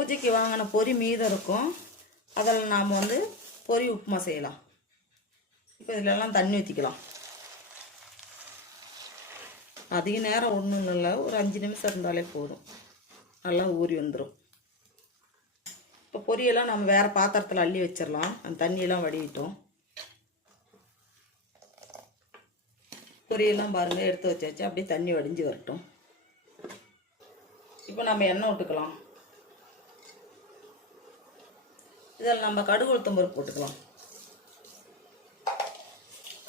பூஜைக்கு வாங்கின பொரி மீதம் இருக்கும். அதில் நாம் வந்து பொரி உப்புமா செய்யலாம். இப்போ இதிலெல்லாம் தண்ணி ஊற்றிக்கலாம் அதிக நேரம் ஒன்றும் இல்லை. ஒரு அஞ்சு நிமிஷம் இருந்தாலே போதும். நல்லா ஊறி வந்துடும் இப்போ பொரியெல்லாம் நம்ம வேறு பாத்திரத்தில் அள்ளி வச்சிடலாம் அந்த தண்ணியெல்லாம் வடிவிட்டோம் பொரியெல்லாம் பாருங்கள் எடுத்து வச்சாச்சு. அப்படியே தண்ணி வடிஞ்சு வரட்டும். இப்போ நம்ம எண்ணெய் விட்டுக்கலாம் இதில் நம்ம கடுகு உளுத்தம்பருப்பு போட்டுக்கலாம்.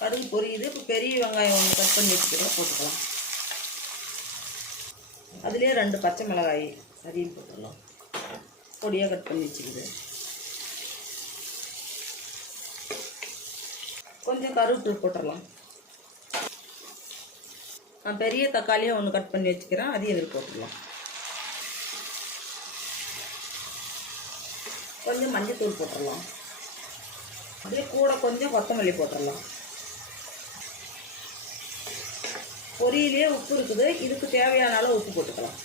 கடுகு பொரியுது. இப்போ பெரிய வெங்காயம் ஒன்று கட் பண்ணி வச்சுக்கிறோம். போட்டுக்கலாம். அதுலேயே ரெண்டு பச்சை மிளகாய் சரியும் போட்டுடலாம் பொடியாக கட் பண்ணி வச்சுக்கிது. கொஞ்சம் கருவேப்பிலை போட்டுடலாம். நான் பெரிய தக்காளியாக ஒன்று கட் பண்ணி வச்சுக்கிறேன். அதையும் இதில் போட்டுடலாம் கொஞ்சம் மஞ்சத்தூள் போட்டுடலாம் அப்படியே கூட கொஞ்சம் கொத்தமல்லி போட்டுடலாம் பொரியலே உப்பு இருக்குது. இதுக்கு தேவையான அளவு உப்பு போட்டுக்கலாம்.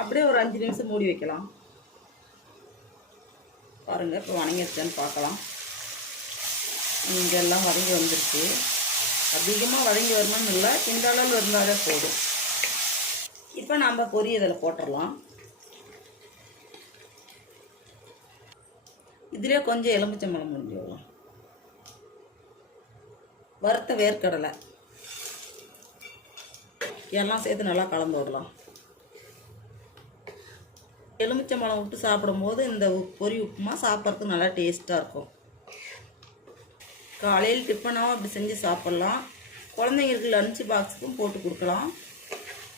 அப்படியே ஒரு அஞ்சு நிமிஷம் மூடி வைக்கலாம். பாருங்கள் இப்போ வணங்கிடுச்சான்னு பார்க்கலாம். இங்கெல்லாம் வதங்கி வந்துருச்சு. அதிகமாக வதங்கி வரணும்னு இல்லை. இந்த அளவில் இருந்தாலே போதும். இப்போ நம்ம பொரிய இதில் போட்டுடலாம் இதுலேயே கொஞ்சம் எலுமிச்சம்பழம் கொஞ்சம் விடலாம் வறுத்த வேர்க்கடலை. எல்லாம் சேர்த்து நல்லா கலந்து விடலாம். எலுமிச்சம்பழம் விட்டு சாப்பிடும்போது இந்த பொறி பொரி உப்புமா சாப்பிட்றதுக்கு நல்லா டேஸ்ட்டாக இருக்கும். காலையில் டிஃபனாகவும் அப்படி செஞ்சு சாப்பிட்லாம். குழந்தைங்களுக்கு லன்ச் பாக்ஸுக்கும் போட்டு கொடுக்கலாம்.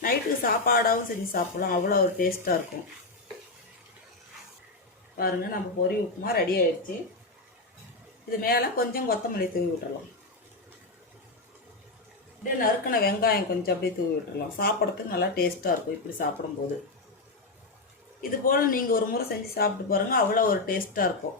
நைட்டுக்கு சாப்பாடாகவும் செஞ்சு சாப்பிட்லாம். அவ்வளோ ஒரு டேஸ்ட்டாக இருக்கும். பாருங்கள் நம்ம பொரி உப்புமா ரெடி ஆயிடுச்சு. இது மேலே கொஞ்சம் கொத்தமல்லி தூவி விட்டுறலாம். அப்படியே நறுக்கின வெங்காயம் கொஞ்சம் அப்படியே தூவி விட்டுறலாம். சாப்பிட்றதுக்கு நல்லா டேஸ்ட்டாக இருக்கும் இப்படி சாப்பிடும்போது. இது போல் நீங்கள் ஒரு முறை செஞ்சு சாப்பிட்டு பாருங்கள் அவ்வளோ ஒரு டேஸ்ட்டாக இருக்கும்.